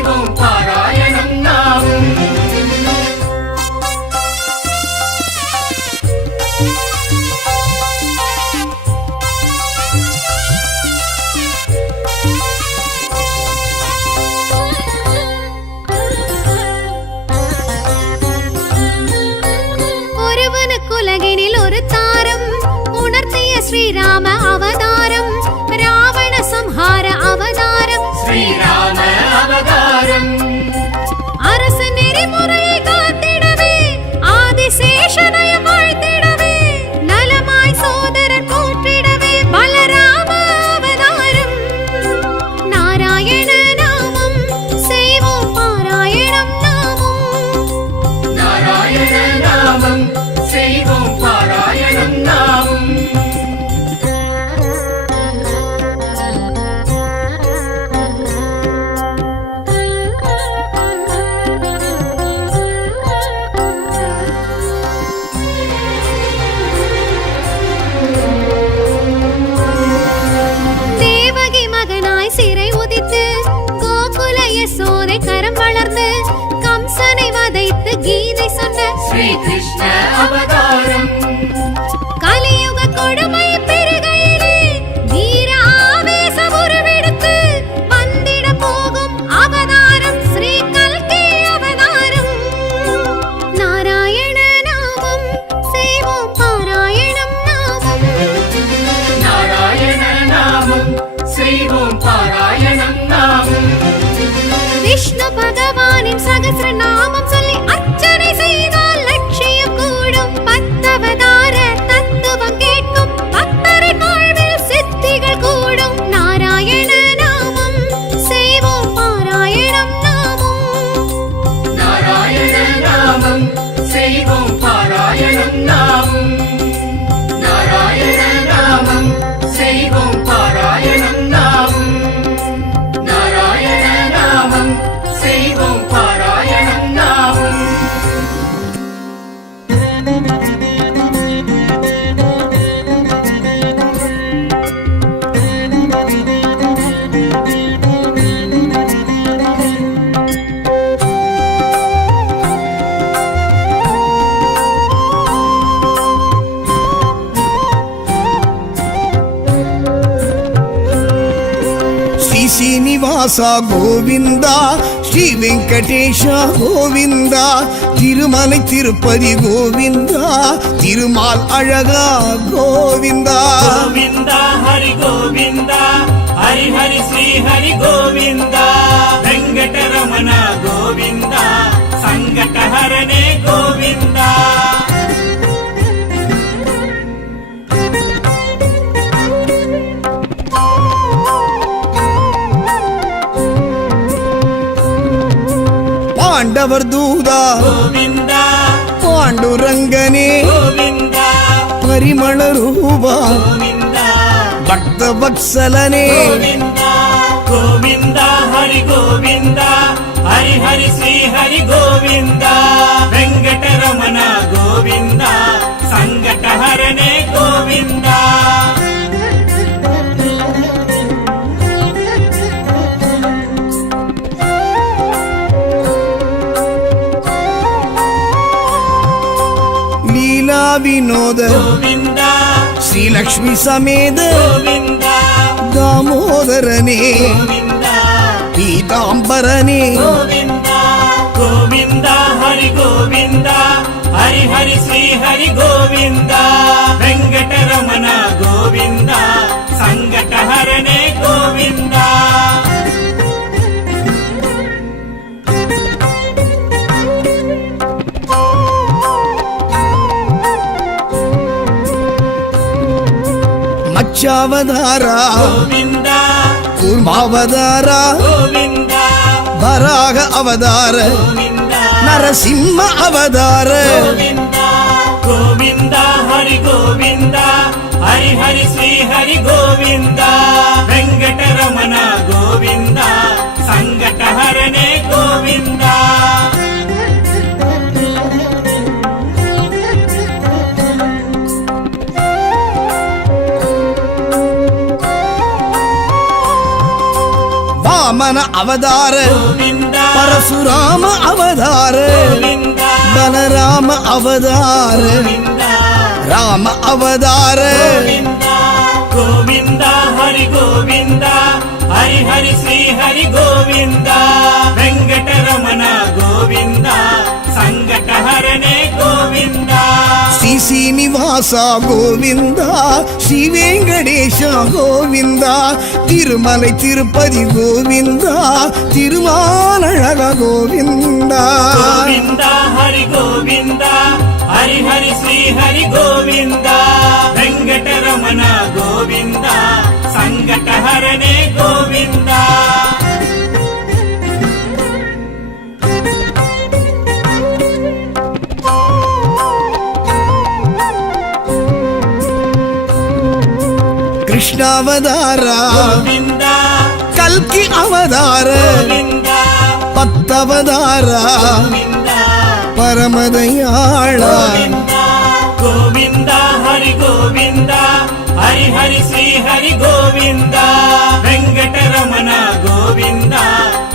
செய்வோம் பாராயணம் நாமும். உலகினில் ஒரு தாரம் உணர்த்திய ஸ்ரீராம அவதாரம், ராவண சம்ஹார அவதாரம், ஸ்ரீராம அவதாரம். அரச நெறிமுறையை காத்திடவே ஆதிசேஷனை வாழ்த்திடவே, நலமாய் சோதரர் போற்றிடவே பலராம அவதாரம். நாராயண நாமம் செய்வோம் பாராயணம் நாமும். நாராயண நாமம் செய்வோம் பாராயணம் நாமும். தேவகி மகனாய் சிறை உதித்து கோகுல யசோதை கரம் வளர்ந்து கம்சனை வதைத்து கீதை சொன்ன ஸ்ரீ கிருஷ்ண அவதாரம். கலியுக கொடுமை பெருகையிலே வீர ஆவேசம் உருவெடுத்து வந்திட போகும் அவதாரம் ஸ்ரீ கல்கி அவதாரம். நாராயண நாமம் செய்வோம் பாராயணம் நாமம். நாராயண நாமம் செய்வோம் பாராயணம் நாமும். விஷ்ணு பகவானின் சகஸ்ர நாமம் சொல்லி அர்ச்சனை செய்தால் லட்சியம் கூடும். பத்தவதார தத்துவம் கேட்கும் பக்தரின் வாழ்வில் சித்திகள் கூடும். நாராயண நாமம் செய்வோம் பாராயணம் நாமும். நாராயண நாமம் செய்வோம் பாராயணம் நாமும். நாராயண நாமம் செய்வோம் பாராயணம் நாமும். நாராயண நாமம் செய்வோம் பாராயணம் நாமும். శ్రీ శ్రీనివాస గోవింద, శ్రీ వెంకటేశ గోవింద, తిరుమల తిరుపతి గోవింద, తిరుమాల్ అழகா గోవింద. గోవింద హరి గోవింద, హరి హరి శ్రీ హరి గోవింద, వెంకటరమణ గోవింద, సంకటహరణే గోవింద. పాండవర్ దూదా గోవింద పాండురంగనే గోవింద, పరిమళ రూపా గోవింద భక్త వత్సలనే. గోవింద గోవింద హరి గోవింద, హరి హరి శ్రీ హరి గోవింద, వెంకటరమణ గోవింద, సంకటహరణే గోవింద. లీలా వినోద గోవింద శ్రీలక్ష్మి సమేత గోవింద దామోదరనే గోవింద పీతాంబరనే. గోవింద గోవింద హరి గోవింద, హరి హరి శ్రీ హరి గోవింద, వెంకటరమణ గోవింద, సంకటహరణే గోవింద. మత్స్యావతార గోవింద కూర్మావతార గోవింద వరాహ అవతార గోవింద నరసింహ అవతార. గోవింద గోవింద హరి గోవింద, హరి హరి శ్రీ హరి గోవింద, వెంకటరమణ గోవింద, సంకటహరణే గోవింద. వామన అవతార గోవింద பரசுராம அவதார கோவிந்தா பலராம அவதார கோவிந்தா ராம அவதார கோவிந்தா கோவிந்தா ஹரி கோவிந்தா ஹரி ஹரி ஸ்ரீ ஹரி கோவிந்தா வெங்கடரமண கோவிந்தா சங்கடஹரணே கோவிந்தா ஸ்ரீ சீனிவாச கோவிந்தா ஸ்ரீ வெங்கடேஷ கோவிந்தா திருமலை திருப்பதி கோவிந்தா திருமாலழக கோவிந்தா கோவிந்தா ஹரி கோவிந்தா ஹரி ஹரி ஸ்ரீ ஹரி கோவிந்தா வெங்கடரமண கோவிந்தா சங்கடஹரணே கோவிந்தா கிருஷ்ணாவதார கோவிந்தா கல்கி அவதார கோவிந்தா பத்தவதார கோவிந்தா பரமதயாள கோவிந்தா கோவிந்தா ஹரி கோவிந்தா ஹரி ஹரி ஸ்ரீ ஹரி கோவிந்தா வெங்கடரமண கோவிந்தா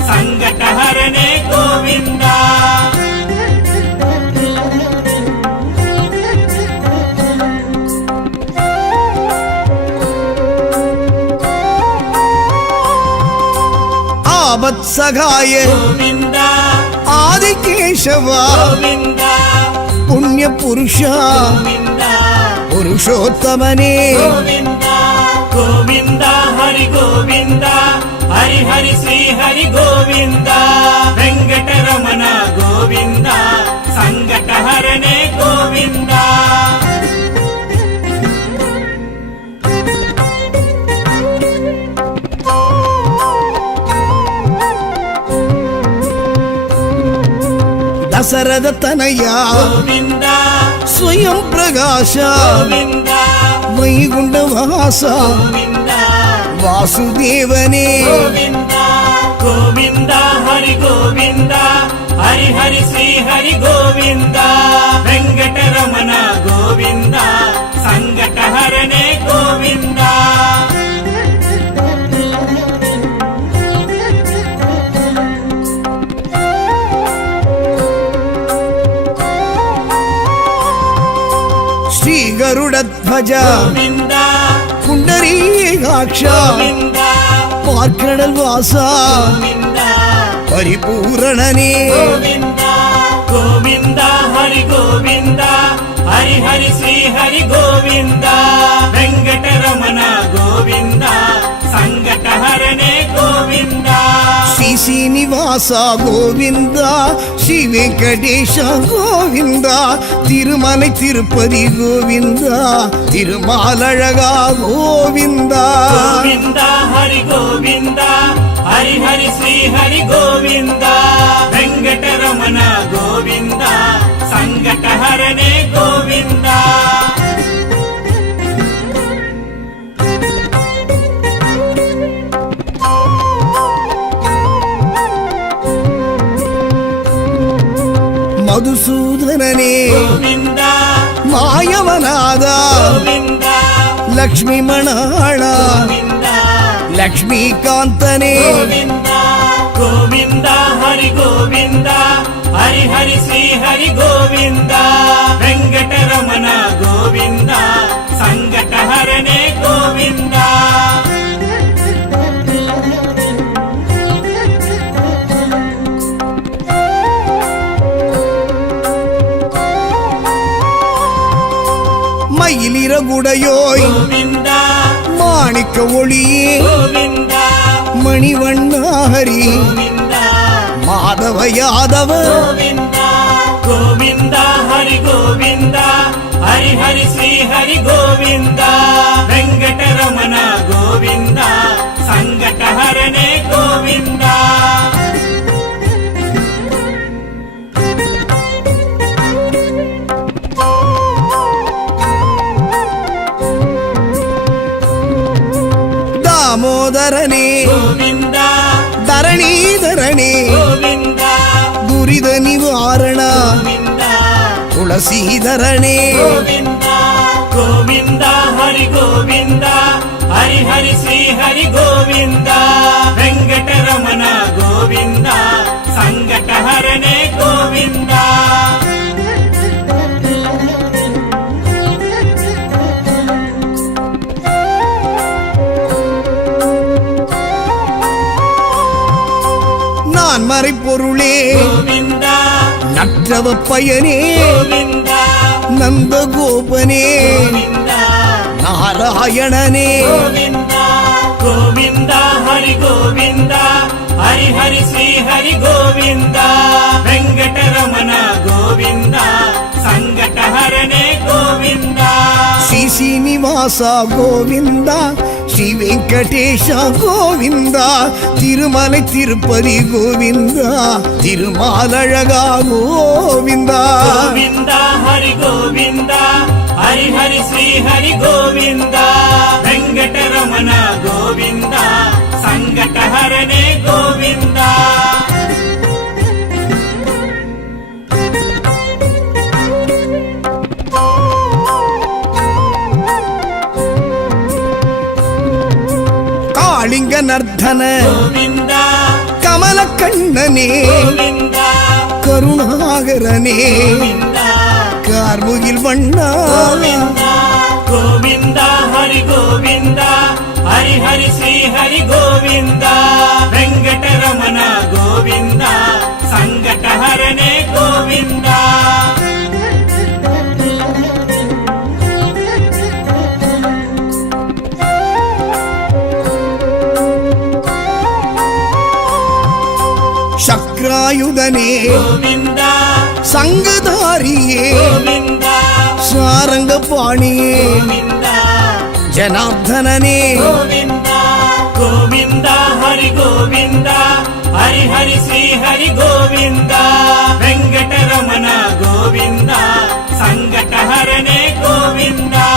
சங்கடஹரணே கோவிந்தா ஆபத் சகாய கோவிந்தா ஆதிகேசவா கோவிந்தா புண்ணிய புருஷா கோவிந்தா புருஷோத்தமனே கோவிந்தா கோவிந்தா ஹரி கோவிந்தா ஹரி ஹரி ஸ்ரீ ஹரி கோவிந்தா வெங்கடரமண கோவிந்தா சங்கடஹரணே கோவிந்தா தசரத தனயா கோவிந்தா ஸ்வயம் பிரகாஷ கோவிந்தா வைகுண்ட வாசா கோவிந்தா வாசுதேவனே கோவிந்தா கோவிந்தா ஹரி கோவிந்தா ஹரி ஹரி ஸ்ரீ ஹரி கோவிந்தா வெங்கடரமண கோவிந்தா சங்கடஹரணே கோவிந்தா ஸ்ரீ கருடத்வஜ கோவிந்தா புண்டரீகாட்ச கோவிந்தா பார்க்கடல் வாசா கோவிந்தா பரிபூரணனே கோவிந்தா கோவிந்தா ஹரி கோவிந்தா ஹரி ஹரி ஸ்ரீ ஹரி கோவிந்தா வெங்கடரமண கோவிந்தா சங்கடஹரணே கோவிந்தா ஸ்ரீ சீனிவாச கோவிந்தா ஸ்ரீ வெங்கடேஷ கோவிந்தா திருமலை திருப்பதி கோவிந்தா திருமாலழகா கோவிந்தா கோவிந்தா ஹரி கோவிந்தா ஹரி ஹரி ஸ்ரீ ஹரி கோவிந்தா வெங்கடரமண கோவிந்தா சங்கடஹரணே கோவிந்தா மதுசூதனனே கோவிந்தா மாயவநாதா கோவிந்தா லக்ஷ்மி மணாளா கோவிந்தா லக்ஷ்மிகாந்தனே கோவிந்தா கோவிந்தா ஹரி கோவிந்தா ஹரி ஹரி ஸ்ரீ ஹரி கோவிந்தா வெங்கடரமண கோவிந்தா சங்கடஹரணே கோவிந்தா மயிலிறகுடையோய் கோவிந்தா மாணிக்க ஒளியே கோவிந்தா மணிவண்ணாஹரி கோவிந்தா மாதவ யாதவ கோவிந்தா கோவிந்தா ஹரி கோவிந்தா ஹரி ஹரி ஸ்ரீ ஹரி கோவிந்தா வெங்கடரமண கோவிந்தா சங்கடஹரணே கோவிந்தா தாமோதரனே கோவிந்தா தரணீதரனே கோவிந்தா துரித நிவாரண கோவிந்தா துளசீதரனே கோவிந்தா கோவிந்தா ஹரி கோவிந்தா ஹரி ஹரி ஸ்ரீ ஹரி கோவிந்தா வெங்கடரமண கோவிந்தா கோவிந்தா சங்கடஹரனே கோவிந்தா நான் மறைப்பொருளே கோவிந்தா நற்றவ பயனே கோவிந்தா நந்த கோபனே கோவிந்தா நாராயணனே கோவிந்தா கோவிந்தா ஹரி கோவிந்தா ஹரி ஹரி ஸ்ரீ ஹரி கோவிந்தா வெங்கடரமண கோவிந்தா சங்கடஹரனே கோவிந்தா శ్రీ శ్రీనివాస గోవింద శ్రీ వెంకటేశ గోవింద తిరుమల తిరుపతి గోవింద తిరుమాలழகா గోవింద கோவிந்தா ஹரி கோவிந்தா ஹரி ஹரி ஸ்ரீ ஹரி கோவிந்தா வெங்கடரமண கோவிந்தா சங்கடஹரனே கோவிந்தா காளிங்க நர்தன கோவிந்தா கமல கண்ணனே கோவிந்தா கருணாகரனே கோவிந்தா கார்முகில் வண்ணா கோவிந்தா கோவிந்தா ஹரி கோவிந்தா ஹரி ஹரி ஸ்ரீ ஹரி கோவிந்தா வெங்கடரமண கோவிந்தா சங்கடஹரனே கோவிந்தா சக்ராயுதனே கோவிந்தா சங்கதாரியே கோவிந்தா சாரங்க பாணியே கோவிந்தா ஜனார்தனனே கோவிந்தா கோவிந்தா ஹரி கோவிந்தா ஹரி ஹரி ஸ்ரீ ஹரி கோவிந்தா வெங்கடரமண கோவிந்தா சங்கடஹரனே கோவிந்தா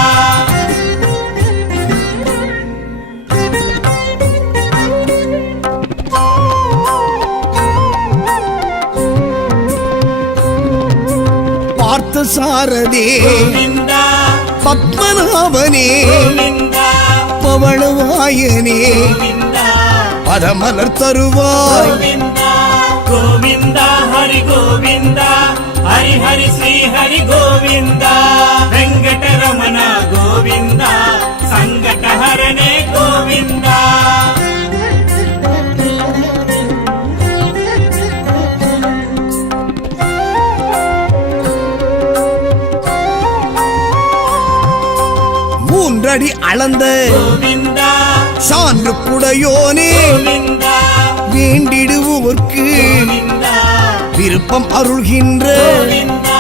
பார்த்த சாரதே கோவிந்தா பத்மநாபனே கோவிந்தா பவளவாயனே கோவிந்தா பதமலர் தருவாய் கோவிந்தா கோவிந்தா ஹரி கோவிந்தா ஹரி ஹரி ஸ்ரீ ஹரி கோவிந்தா வெங்கடரமண கோவிந்தா சங்கடஹரனே கோவிந்தா மூன்றடி அளந்த கோவிந்தா சான்று குடையோனே கோவிந்தா வேண்டிடுவோர்க்கு கோவிந்தா விருப்பம் அருள்கின்ற கோவிந்தா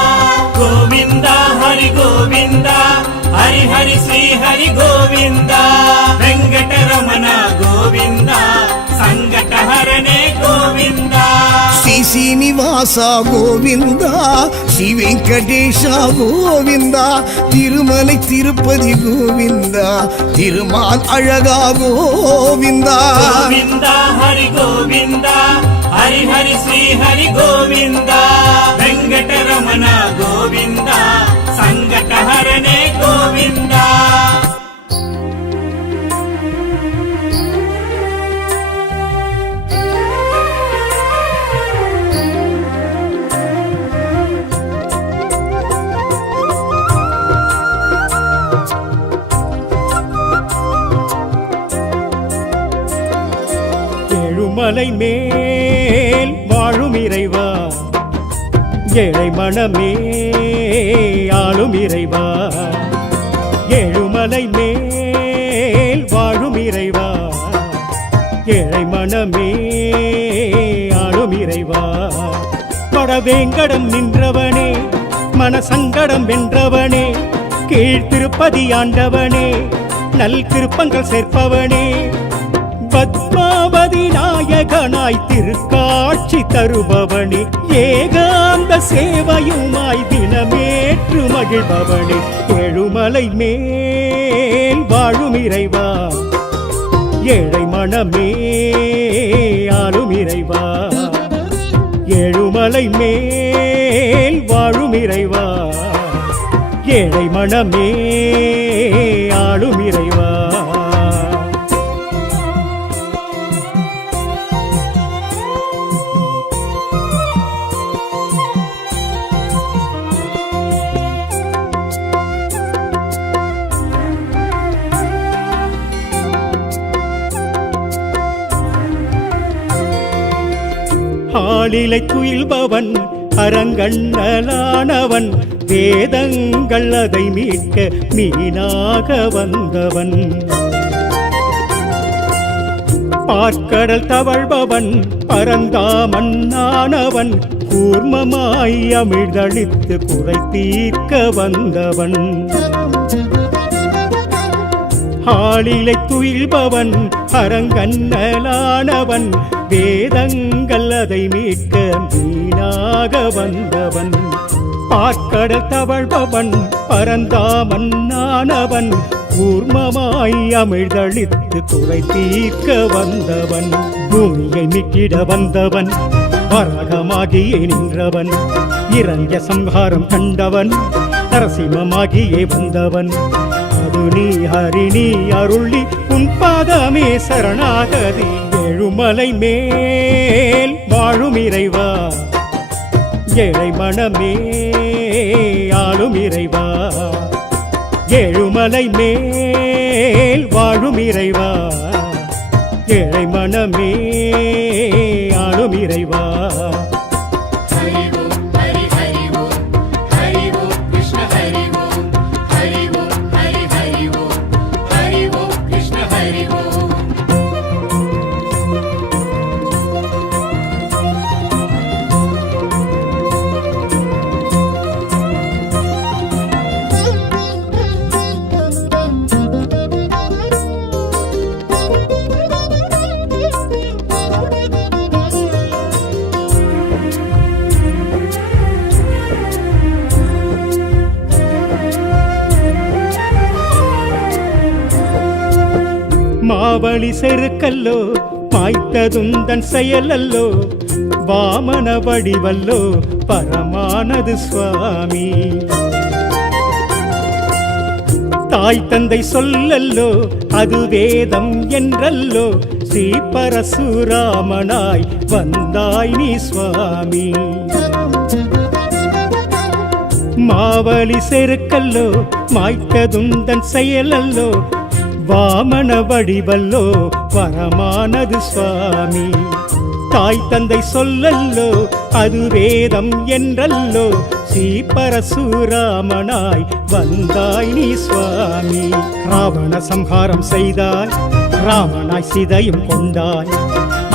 கோவிந்தா ஹரி கோவிந்தா ஹரி ஹரி ஸ்ரீ ஹரி கோவிந்தா வெங்கடரமண கோவிந்தா சங்கடஹரனே கோவிந்தா శ్రీ శ్రీనివాస గోవింద శ్రీ వెంకటేశ గోవింద తిరుమల తిరుపతి గోవింద తిరుమాల్ అழகா గోవింద கோவிந்தா ஹரி கோவிந்தா ஹரி ஹரி ஸ்ரீ ஹரி கோவிந்தா வெங்கடரமண கோவிந்தா சங்கடஹரனே கோவிந்தா ஏழுமலை மேல் வாழும் இறைவா ஏழை மனமே ஆளும் இறைவா ஏழுமலை மேல் வாழும் இறைவா ஏழை மனமே ஆளும் இறைவா படவேங்கடம் நின்றவனே மனசங்கடம் வென்றவனே கீழ்த்திருப்பதி ஆண்டவனே நல் திருப்பங்கள் சேர்ப்பவனே பத்மாவதி நாயகனாய் திருக்காட்சி தருபவனே ஏகாந்த சேவையுமாய் தினமேற்று மகிழ்பவனே ஏழுமலை மேல் வாழும் இறைவா ஏழை மனமே ஆளும் இறைவா ஏழுமலை மேல் வாழும் இறைவா ஏழை மனமே ஆளும் இறைவா ஆளிலை துயில்பவன் அரங்கண்ணலானவன் வேதங்கள் அதை மீட்க மீனாக வந்தவன் பார்க்கடல் தவழ்பவன் பரந்தாமன்னானவன் கூர்மமாய் அமிழ்தளித்து குறை தீர்க்க வந்தவன் ஆளிலை துயில்பவன் அரங்கண்ணலானவன் வேதங்கள் அதை மீட்க மீனாக வந்தவன் பார்க்கடல் தவழ்பவன் பரந்தாமன்னானவன் கூர்மமாய் அமிழ்தளித்து குறை தீர்க்க வந்தவன் பூமியை மீட்டிட வந்தவன் வரகமாகியே நின்றவன் இறங்க சம்ஹாரம் கண்டவன் நரசிம்மமாகியே வந்தவன் அது நீ ஹரி நீ அருளி உன் பாதமே சரணாகதி எழுமலை மேல் வாழும் இறைவா ஏழை மனமே ஆளும் இறைவா ஏழுமலை மேல் வாழும் இறைவா ஏழை மனமே ஆளும் இறைவா ஹரி ஓம் ஹரி ஹரி ஓம் ஹரி ஓம் கிருஷ்ண ஹரி ஓம் ஹரி ஓம் ஹரி ஹரி ஓம் ஹரி ஓம் கிருஷ்ண ஹரி ஓம் மாவழி செருக்கல்லோ மாய்த்ததுந்தன் செயலல்லோ வாமன வடிவல்லோ பரமானது சுவாமி தாய் தந்தை சொல்லல்லோ அது வேதம் என்றல்லோ ஸ்ரீ பரசுராமனாய் வந்தாய் நீ சுவாமி மாவழி செருக்கல்லோ மாய்த்ததுந்தன் செயலல்லோ வாமன வடிவல்லோ பரமானது சுவாமி தாய் தந்தை சொல்லல்லோ அது வேதம் என்றல்லோ ஸ்ரீ பரசுராமனாய் வந்தாய் நீ சுவாமி ராவண சம்ஹாரம் செய்தாய் ராமனாய் சிதையும் கொண்டாய்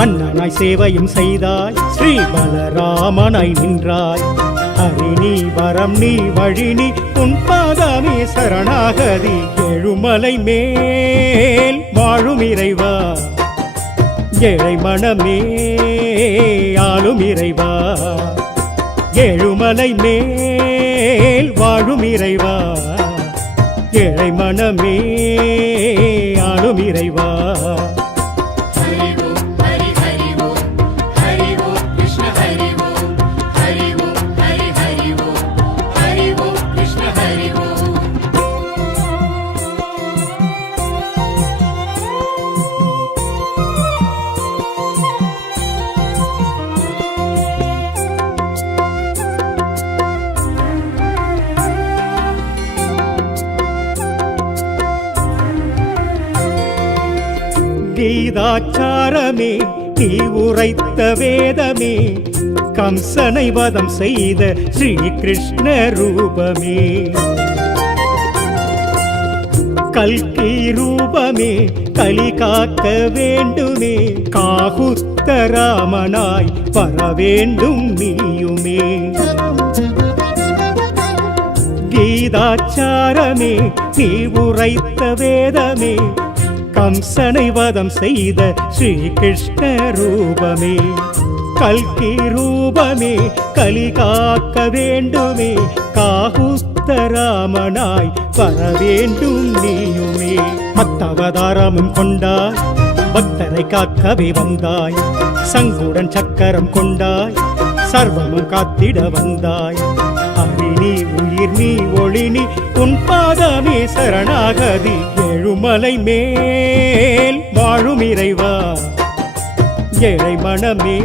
அண்ணனாய் சேவையும் செய்தாய் ஸ்ரீ பலராமனாய் நின்றாய் ஹரி நீ வரம் நீ வழி நீ உன் பாதமே சரணாகதி எழுமலை மேல் வாழும் இறைவா ஏழை மனமே ஆளும் இறைவா ஏழுமலை மேல் வாழும் இறைவா ஏழை மனமே ஆளும் இறைவா ஹரி ஓம் ஹரி ஹரி ஓம் ஹரி ஓம் கிருஷ்ண ஹரி ஓம் ஹரி ஓம் ஹரி ஹரி ஓம் ஹரி ஓம் கிருஷ்ண ஹரி ஓம் கீதாச்சாரமே நீ உரைத்த வேதமே கம்சனை வதம் செய்த ஸ்ரீ கிருஷ்ண ரூபமே கல்கி ரூபமே கலி காக்க வேண்டுமே காகுத்த ராமனாய் வர வேண்டும் நீயுமே கீதாச்சாரமே நீ உரைத்த வேதமே கம்சனை வதம் செய்த ஸ்ரீ கிருஷ்ண ரூபமே கல்கி ரூபமே கலி காக்க வேண்டுமே காகுஸ்த ராமனாய் வர வேண்டும் நீயுமே பத்தவதாரமும் கொண்டாய் பக்தரை காக்கவே வந்தாய் சங்குடன் சக்கரம் கொண்டாய் சர்வமும் காத்திட வந்தாய் ஹரி நீ உயிர் நீ ஒளி நீ உன் பாதமே சரணாகதி எழுமலை மேல் வாழும் இறைவா ஏழை மனமே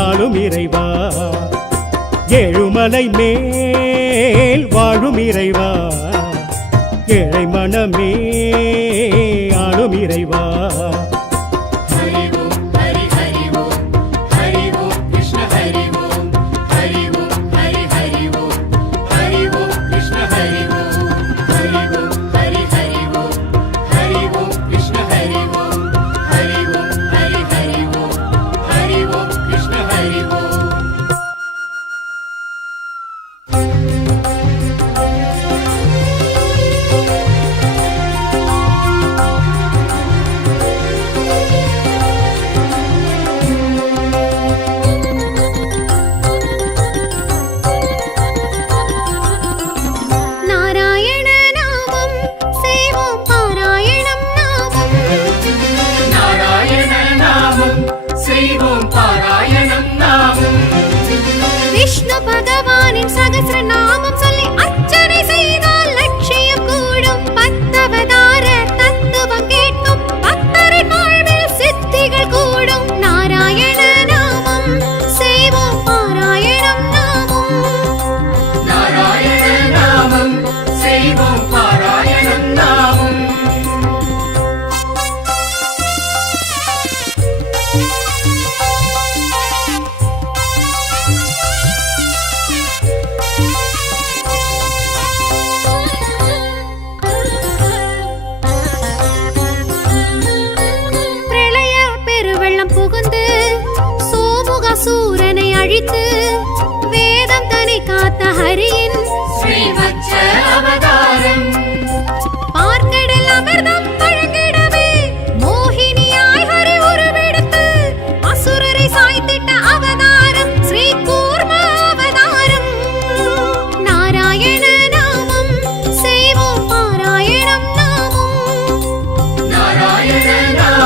ஆளும் இறைவா ஏழுமலை மேல் வாழும் இறைவா ஏழை மனமே ஆளும் இறைவா ஹரி ஓம் ஹரி ஹரி ஓம் ஹரி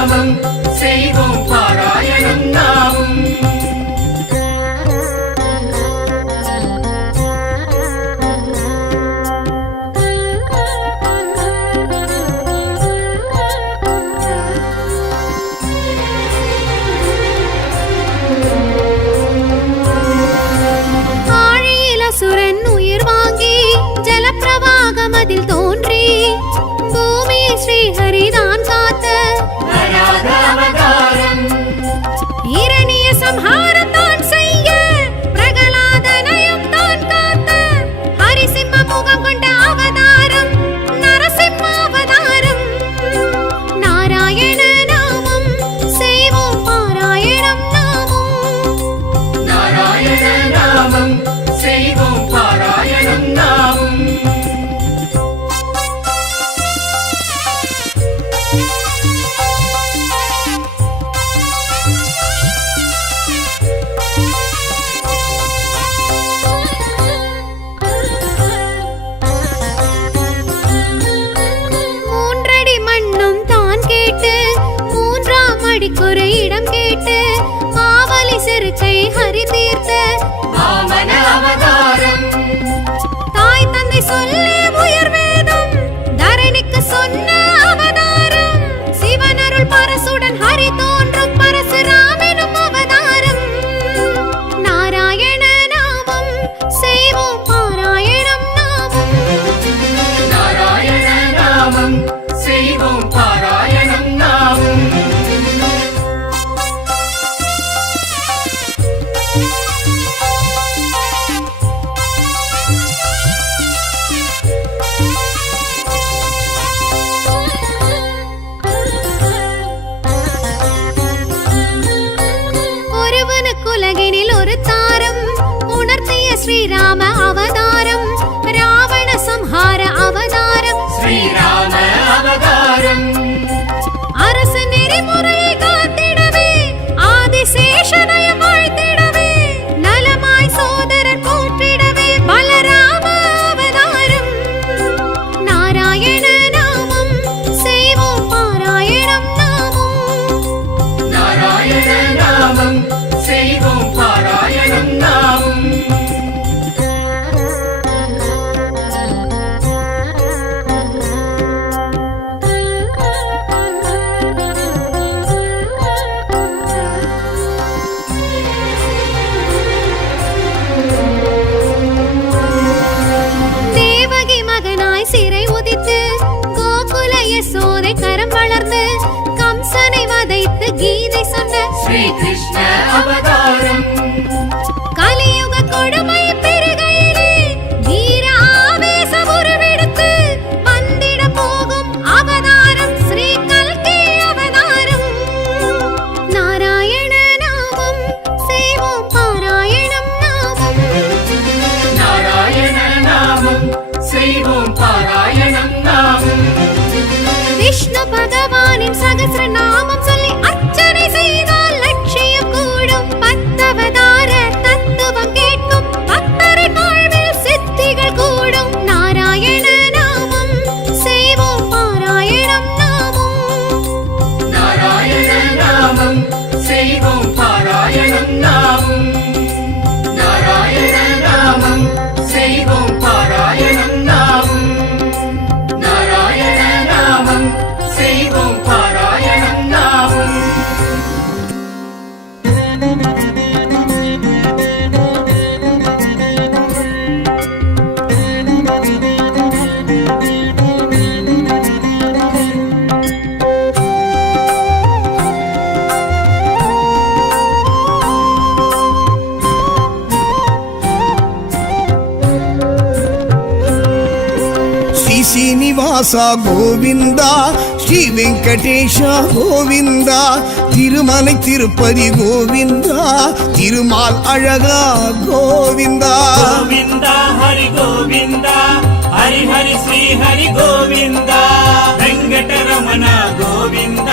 நாமம் செய்வோம் பாராயணம் நாமும். ஆழியில் அசுரன் உயிர் வாங்கி ஜலப்பிரவாகம் அதில் தோன்றி பூமியை ஸ்ரீஹரிதான் காத்த வராக அவதாரம் இரணிய சம்ஹாரம் தான் செய்ய பிரகலாதனையும் தான் காத்த ஹரிசிம்ம முகம் கொண்ட அவதாரம் நரசிம்ம அவதாரம். நாராயண நாமம் செய்வோம் பாராயணம் நாமும். நாராயண நாமம் செய்வோம் பாராயணம் நாமும். மூன்றடி மண்ணும் தான் கேட்டு மூன்றாம் அடிக்குறை இடம் கேட்டு மாவலி செருக்கை ஹரி தீர்த்த வாமன அவதாரம் தாய் தந்தை சொல்லி உயர் வேதம் தரணிக்கு சொன்ன அவதாரம். சிவனருள் பரசுடன் ஹரி தோன்றும் பரசுராமெனும் அவதாரம். நாராயண நாமம் செய்வோம் பாராயணம் நாமும். நாராயண நாமம் செய்வோம் பாராயணம் நாமும். ஒருவனுக்குலகினில் ஒரு தாரம் உணர்த்திய ஸ்ரீராம அவதாரம். ராவண சம்ஹார அவதாரம் ஸ்ரீராம அவதாரம் அரச நெறிமுறையை காத்திடவே ஆதிசேஷனையும் வாழ்த்திடவே நலமாய் சோதரன் போற்றிடவே பலராம அவதாரம். நாராயண நாமம் செய்வோம் பாராயணம் நாமும். நாராயண நாமம் செய்வோம் பாராயணம் நாமும். தேவகி மகனாய் சிறை உதித்து கோகுல யசோதை கரம் வளர்ந்து கம்சனை வதைத்து கீதை சொன்ன ஸ்ரீ கிருஷ்ண அவதாரம் கலியுக கொடுமை பெருகையிலே வீர ஆவேச உருவெடுத்து வந்திட போகும் அவதாரம் ஸ்ரீ கல்கி அவதாரம். நாராயண நாமம் செய்வோம் பாராயணம் நாமும். நாராயண நாமம் செய்வோம் பாராயணம் நாமும். விஷ்ணு பகவானின் சகஸ்ர நாமம் சொல்லி அர்ச்சனை செய்தால் லட்சியம் கூடும். பத்தவதார தத்துவம் கேட்கும் பக்தரின் வாழ்வில் சித்திகள் கூடும். நாராயண நாமம் செய்வோம் பாராயணம் நாமும். நாராயண நாமம் செய்வோம் பாராயணம் நாமும். நாராயண நாமம் செய்வோம் பாராயணம் நாமும். நாராயண நாமம் செய்வோம் பாராயணம் நாமும். శ్రీ శ్రీనివాస గోవింద శ్రీ వెంకటేశ గోవింద తిరుమலை తిరుపతి గోవింద తిరుమాల్ అழகா గోవింద గోవింద హరి గోవింద హరి హరి శ్రీ హరి గోవింద వెంకటరమణ గోవింద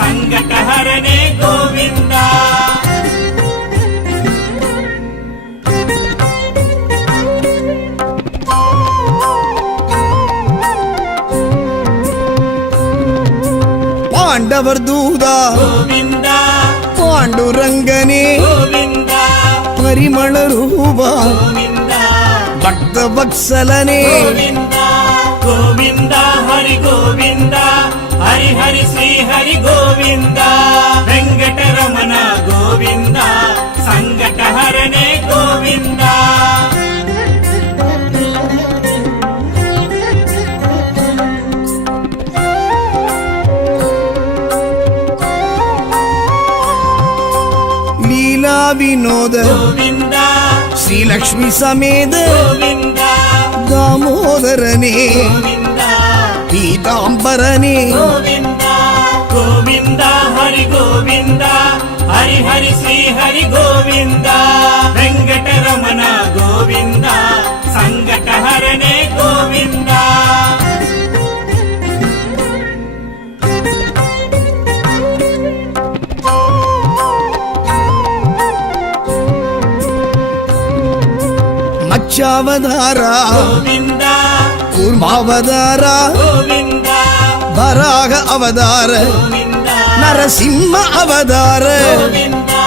సంకటహరణే గోవింద பாண்டவர் தூதா கோவிந்தா பாண்டுரங்கனே கோவிந்தா பரிமள ரூபா கோவிந்தா பக்த வத்சலனே கோவிந்தா கோவிந்தா ஹரி கோவிந்தா ஹரி ஹரி ஸ்ரீ ஹரி கோவிந்தா வெங்கடரமண கோவிந்தா சங்கடஹரணே கோவிந்தா லீலா வினோத கோவிந்தா ஸ்ரீலக்ஷ்மி சமேத கோவிந்தா தாமோதரனே கோவிந்தா பீதாம்பரனே கோவிந்தா கோவிந்தா ஹரி கோவிந்தா ஹரி ஹரி ஸ்ரீ ஹரி கோவிந்தா வெங்கடரமண கோவிந்தா சங்கடஹரணே கோவிந்தா மச்சாவதாரா கோவிந்தா கூர்மாவதாரா கோவிந்தா வராக அவதார கோவிந்தா நரசிம்ம அவதார கோவிந்தா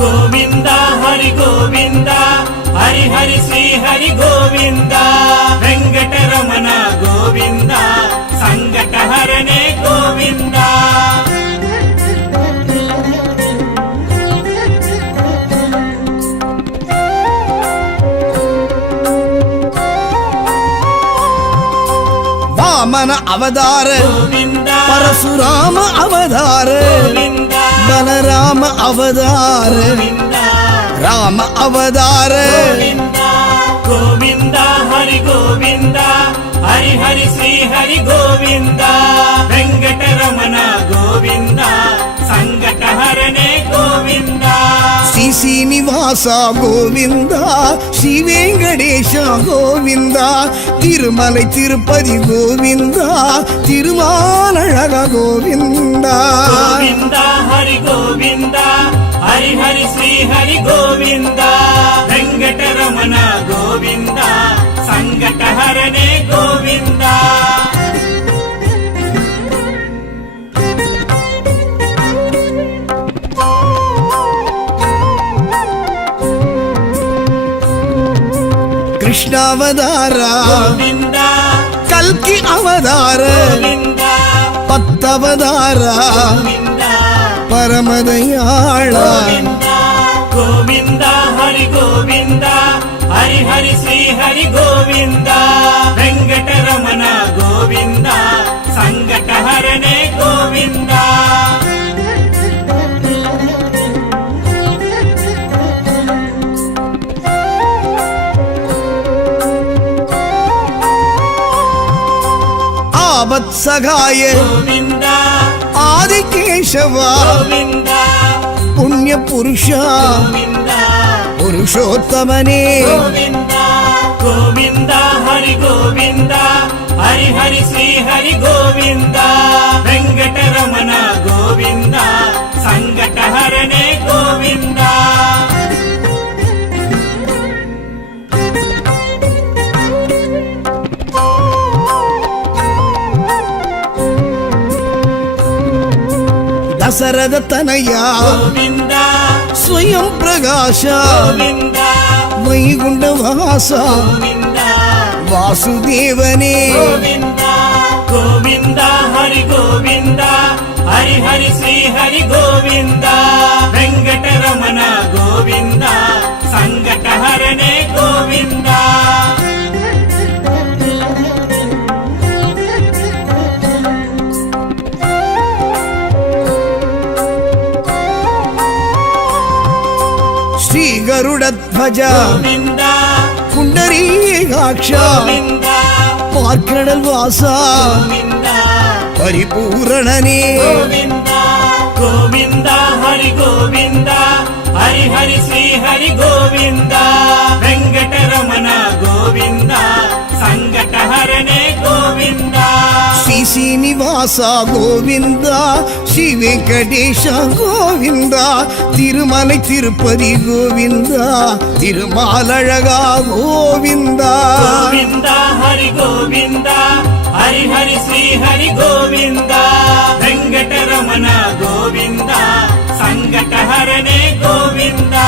கோவிந்தா ஹரி கோவிந்தா ஹரி ஹரி ஸ்ரீ ஹரி கோவிந்தா வெங்கடரமண கோவிந்தா சங்கடஹரணே கோவிந்தா வாமன அவதார கோவிந்தா பரசுராம அவதார கோவிந்தா பலராம அவதார கோவிந்தா ராம அவதார கோவிந்தா கோவிந்தா ஹரி கோவிந்தா ஹரி ஹரி ஸ்ரீ ஹரி கோவிந்தா வெங்கடரமண கோவிந்தா சங்கடஹரணே கோவிந்தா ஸ்ரீ சீனிவாச கோவிந்தா ஸ்ரீ வெங்கடேஷ கோவிந்தா திருமலை திருப்பதி கோவிந்தா திருமாலழக கோவிந்தா கோவிந்தா ஹரி கோவிந்தா ஹரி ஹரி ஸ்ரீ ஹரி கோவிந்தா வெங்கடரமண கோவிந்தா சங்கடஹரணே கோவிந்தா கிருஷ்ணாவதாரா கோவிந்தா கல்கி அவதார கோவிந்தா பத்தவதாரா கோவிந்தா பரமதயாளா கோவிந்தா கோவிந்தா ஹரி கோவிந்தா ஹரி ஹரி ஸ்ரீ ஹரி கோவிந்தா வெங்கடரமண கோவிந்தா சங்கடஹரணே கோவிந்தா ஆபத் சகாய கோவிந்தா ஆதிகேசவா கோவிந்தா புண்ணிய புருஷா கோவிந்தா புருஷோத்தமனே கோவிந்தா கோவிந்தா ஹரி கோவிந்தா ஹரி ஹரி ஸ்ரீ ஹரி கோவிந்தா வெங்கடரமண கோவிந்தா சங்கடஹரணே கோவிந்தா தசரத தனயா கோவிந்தா ஸ்வயம் பிரகாஷா கோவிந்தா வைகுண்ட வாசா கோவிந்தா வாசுதேவனே கோவிந்தா கோவிந்தா ஹரி கோவிந்தா ஹரி ஹரி ஸ்ரீ ஹரி கோவிந்தா வெங்கடரமண கோவிந்தா சங்கடஹரணே கோவிந்தா ஸ்ரீ கருடத்வஜா கோவிந்தா புண்டரீகாட்சா கோவிந்தா பார்க்கடல் வாசா கோவிந்தா பரிபூரணனே கோவிந்தா கோவிந்தா ஹரி கோவிந்தா ஹரி ஹரி ஸ்ரீ ஹரி கோவிந்தா வெங்கடரமண கோவிந்தா சங்கடஹரணே கோவிந்தா ஸ்ரீ சீனிவாசா கோவிந்தா ஸ்ரீ வெங்கடேஷ கோவிந்தா திருமலை திருப்பதி கோவிந்தா திருமாலழகா கோவிந்தா கோவிந்தா ஹரி கோவிந்தா ஹரி ஹரி ஸ்ரீ ஹரி கோவிந்தா வெங்கடரமண ஹரணே கோவிந்தா.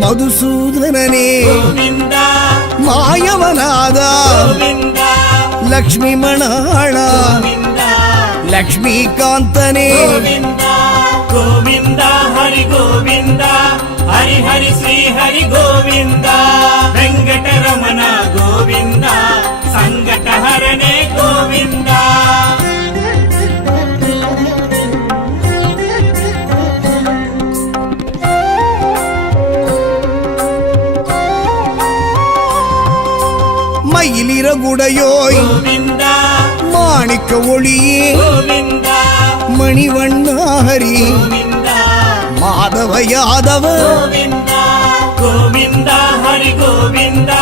மதுசூதனனே கோவிந்தா மாயவநாதா கோவிந்தா லக்ஷ்மி மணாளா கோவிந்தா லக்ஷ்மிகாந்தனே கோவிந்தா கோவிந்தா ஹரி கோவிந்தா ஹரி ஹரி ஸ்ரீ ஹரி கோவிந்தா வெங்கடரமண கோவிந்தா சங்கடஹரணே கோவிந்தா. மயிலிறகுடையோய் கோவிந்தா மாணிக்க ஒளியே கோவிந்தா மணிவண்ணாஹரி கோவிந்தா மாதவ யாதவ கோவிந்தா கோவிந்தா ஹரி கோவிந்தா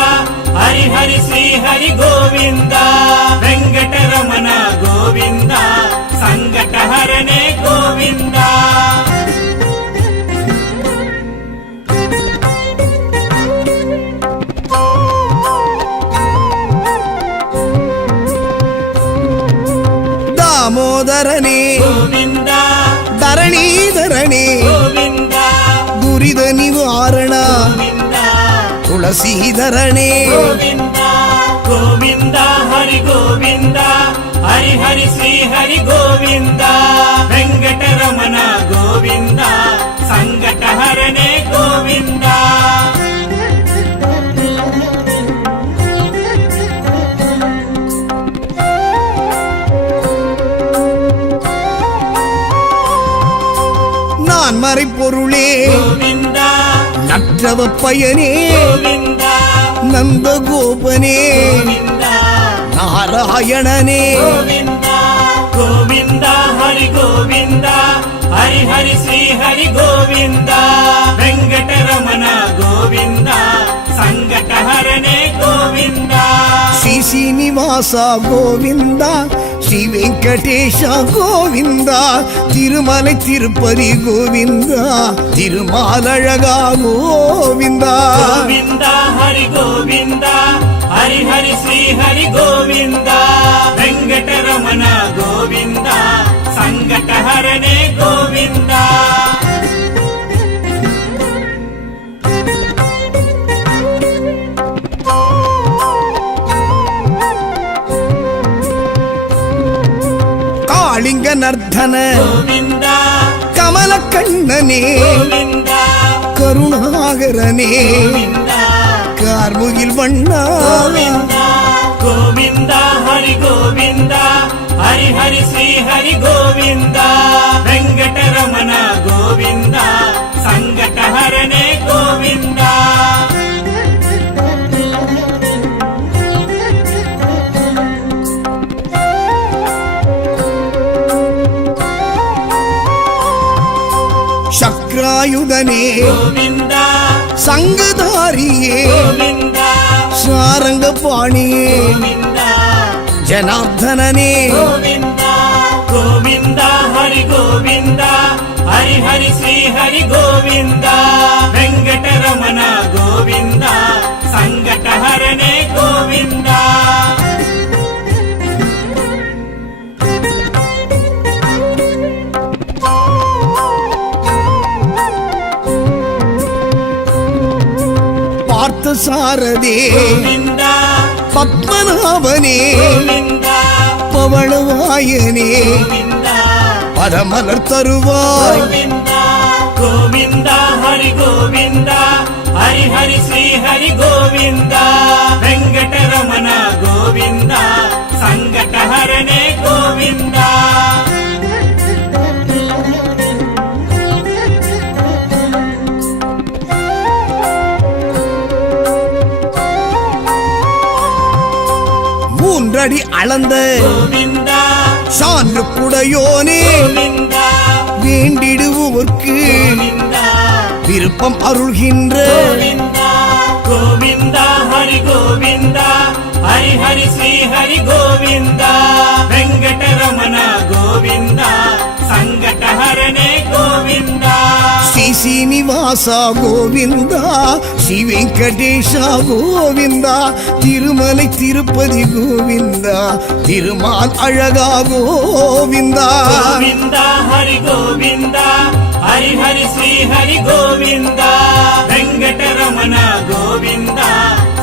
ஹரி ஹரி ஸ்ரீ ஹரி கோவிந்தா வெங்கடரமண கோவிந்தா சங்கடஹரணே கோவிந்தா. தாமோதரனே கோவிந்தா தரணீதரனே கோவிந்தா துரித நிவாரணா கோவிந்தா துளசீதரனே கோவிந்தா கோவிந்தா ஹரி கோவிந்தா ஹரி ஹரி ஸ்ரீ ஹரி கோவிந்தா வெங்கடரமண கோவிந்தா சங்கடஹரணே கோவிந்தா. நான் மறைப்பொருளே கோவிந்தா நற்றவ பயனே கோவிந்தா நந்தகோபனே கோவிந்தா நாராயணனே கோவிந்தா கோவிந்தா ஹரி கோவிந்தா ஹரி ஹரி ஸ்ரீ ஹரி கோவிந்தா வெங்கடரமண கோவிந்தா சங்கடஹரணே கோவிந்தா. ஸ்ரீ சீனிவாசா கோவிந்தா ஸ்ரீ வெங்கடேஷ கோவிந்தா திருமலை திருப்பதி கோவிந்தா திருமாலழகா கோவிந்தா கோவிந்தா ஹரி கோவிந்தா ஹரி ஹரி ஸ்ரீ ஹரி கோவிந்தா வெங்கடரமண கோவிந்தா சங்கடஹரணே கோவிந்தா. காளிங்க நர்த்தன கோவிந்தா கமல கண்ணனே கோவிந்தா கருணாகரனே கோவிந்தா கார்முகில் வண்ணா கோவிந்தா கோவிந்தா ஹரி கோவிந்தா ஹரி ஹரி ஸ்ரீ ஹரி கோவிந்தா வெங்கடரமண கோவிந்தா சங்கடஹரணே கோவிந்தா. சக்ராயுதனே கோவிந்தா சங்கதாரியே கோவிந்தா சாரங்க பாணியே கோவிந்தா ஜனார்தனனே கோவிந்தா கோவிந்தா ஹரி கோவிந்தா ஹரி ஹரி ஸ்ரீ ஹரி கோவிந்தா வெங்கடரமண கோவிந்தா சங்கடஹரணே கோவிந்தா. பார்த்த சாரதே கோவிந்தா பத்மநாபனே கோவிந்தா பவளவாயனே கோவிந்தா பரமலர் தருவாய் கோவிந்தா கோவிந்தா ஹரி கோவிந்தா ஹரி ஹரி ஸ்ரீ ஹரி கோவிந்தா வெங்கடரமண கோவிந்தா சங்கடஹரணே கோவிந்தா. மூன்றடி அளந்த கோவிந்தா சான்று குடையோனே கோவிந்தா வேண்டிடுவோர்க்கு கோவிந்தா விருப்பம் அருள்கின்ற கோவிந்தா கோவிந்தா ஹரி கோவிந்தா హరి హరి శ్రీ హరి గోవింద వెంకటరమణ గోవింద సంకటహరణే గోవింద శ్రీ శ్రీనివాస గోవింద శ్రీ వెంకటేశ గోవింద திருமலை திருப்பதி கோவிந்த திருமால் அழகா கோவிந்த గోవింద హరి గోవింద హరి హరి శ్రీ హరి గోవింద వెంకటరమణ గోవింద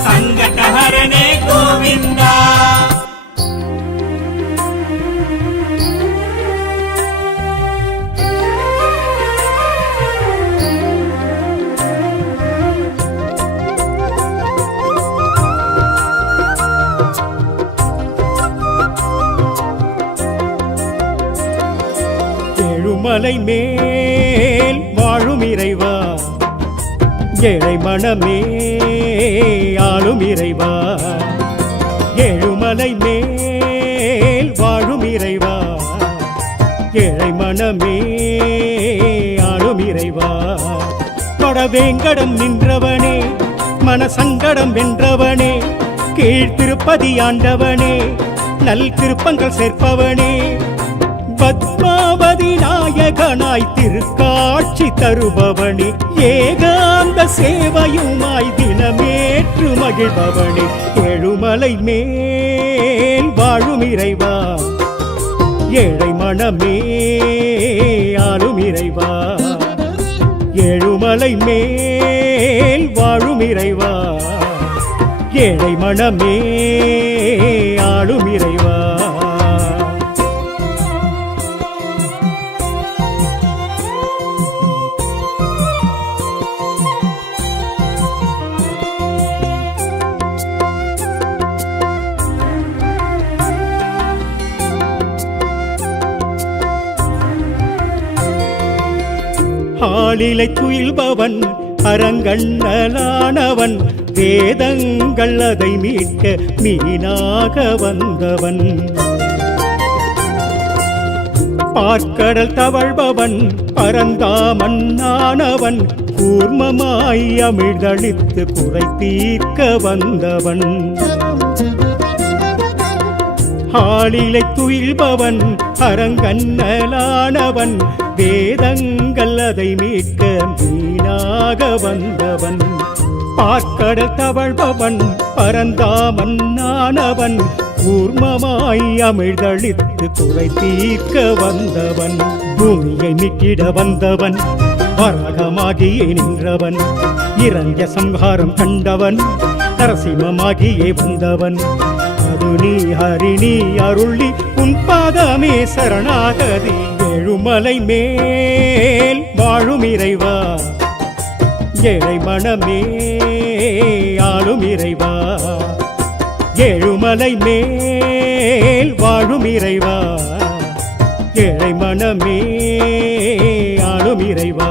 సంకటహరణే గోవింద ஏழுமலை மேல் வாழும் இறைவா ஏழை மனமே ஆளும் இறைவா ஏழுமலை மேல் வாழும் இறைவா ஏழை மனமே ஆளும் இறைவா கொடவேங்கடம் நின்றவனே மனசங்கடம் வென்றவனே கீழ்த்திருப்பதி ஆண்டவனே நல் திருப்பங்கள் சேர்ப்பவனே பத்மாவதி நாயகனாய் திருக்காட்சி தருபவனே ஏகாந்த சேவையுமாய் தினமேற்று மகிழ்பவனே ஏழுமலை மேல் வாழும் இறைவா ஏழை மனமே ஆளும் இறைவா ஏழுமலை மேல் வாழும் இறைவா ஏழை மனமே ஆளும் இறைவா ஆளிலை துயில்பவன் அரங்கண்ணலானவன் வேதங்கள் அதை மீட்க மீனாக வந்தவன் பார்க்கடல் தவழ்பவன் பரந்தாமன்னானவன் கூர்மமாய் அமிழ்தளித்து குறை தீர்க்க வந்தவன் ஆளிலை துயில்பவன் அரங்கண்ணலானவன் வேதங்கள் அதை மீட்க மீனாக வந்தவன் பார்க்கடல் தவழ்பவன் பரந்தாமன்னானவன் கூர்மமாய் அமிழ்தளித்து குறை தீர்க்க வந்தவன் பூமியை மீட்டிட வந்தவன் வரகமாகியே நின்றவன் இறங்க சம்ஹாரம் கண்டவன் நரசிம்மமாகியே வந்தவன் நீ ஹரிணி அருளி உன் பாதமே சரணாகதி ஏழுமலை மேல் வாழும் இறைவா ஏழை மனமே ஆளும் இறைவா ஏழுமலை மேல் வாழும் இறைவா ஏழை மனமே ஆளும் இறைவா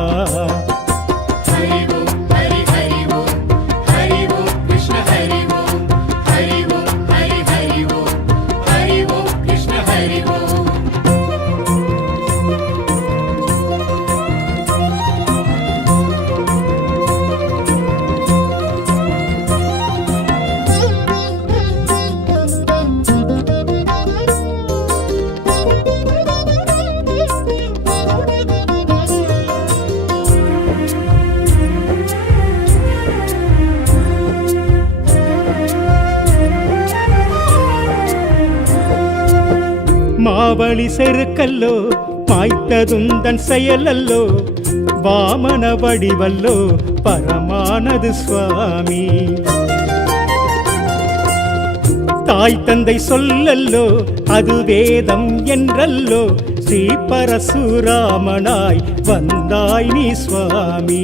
हरि ओम हरि हरि ओम हरि ओम कृष्ण हरि ओम हरि ओम हरि ओम कृष्ण हरि ओम மாவழி செருக்கல்லோ மாய்த்ததுந்தன் செயலல்லோ வாமன வடிவல்லோ பரமானது சுவாமி தாய் தந்தை சொல்லல்லோ அது வேதம் என்றல்லோ ஸ்ரீ பரசுராமனாய் வந்தாய் நீ சுவாமி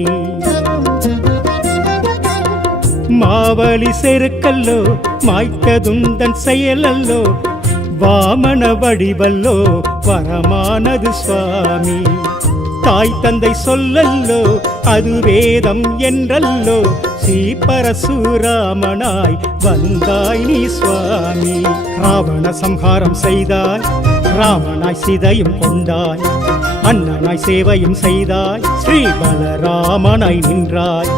மாவழி செருக்கல்லோ மாய்த்ததுந்தன் செயலல்லோ வாமன வடிவல்லோ வரமானது சுவாமி தாய் தந்தை சொல்லல்லோ அது வேதம் என்றல்லோ ஸ்ரீ பரசுராமனாய் வந்தாய் நீ சுவாமி ராவண சம்ஹாரம் செய்தாய் ராமனாய் சீதையும் கொண்டாய் அண்ணனாய் சேவையும் செய்தாய் ஸ்ரீ பலராமனாய் நின்றாய்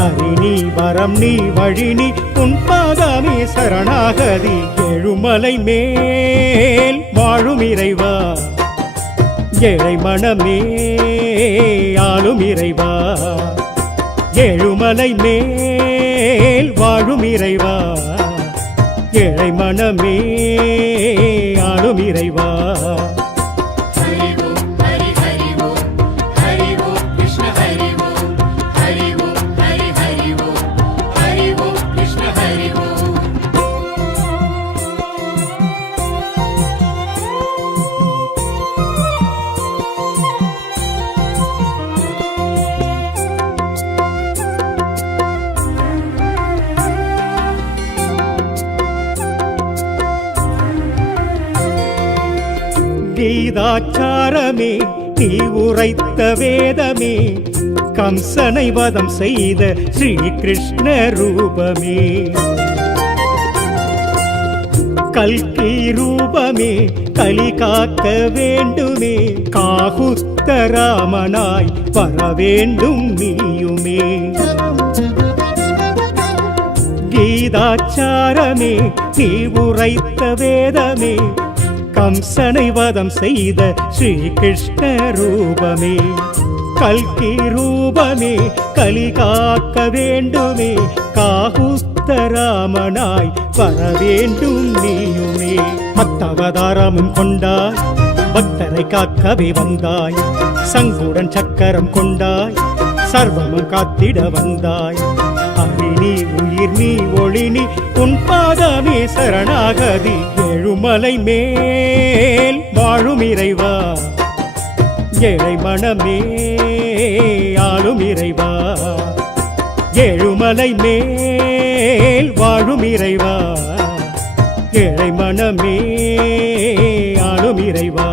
ஹரிணி வரம் நீ வழினி உன் பாதமே சரணாகதி எழுமலை மேல் வாழும் இறைவா ஏழை மனமே ஆளும் இறைவா ஏழுமலை மேல் வாழும் இறைவா ஏழை மனமே ஆளும் இறைவா हरि ओम हरि हरि ओम कृष्ण हरि ओम हरि हरि ओम कृष्ण हरि ओम கீதாச்சாரமே நீ உரைத்த வேதமே கம்சனை வதம் செய்த ஸ்ரீ கிருஷ்ண ரூபமே கல்கி ரூபமே கலி காக்க வேண்டுமே காகுஸ்த ராமனாய் வர வேண்டும் நீயுமே கீதாச்சாரமே நீ உரைத்த வேதமே கம்சனை வதம் செய்த ஸ்ரீ கிருஷ்ண ரூபமே கல்கி ரூபமே கலி காக்க வேண்டுமே காகுஸ்த ராமனாய் வர வேண்டும் நீயுமே மத்தவதாரமும் கொண்டாய் பக்தரை காக்கவே வந்தாய் சங்குடன் சக்கரம் கொண்டாய் சர்வமும் காத்திட வந்தாய் அரிணி உயிர் நீ ஒளி நீ உன் பாதமே சரணாகதி எழுமலை மேல் வாழும் இறைவா ஏழை மனமே ஆளும் இறைவா ஏழுமலை மேல் வாழும் இறைவா ஏழை மனமே ஆளும் இறைவா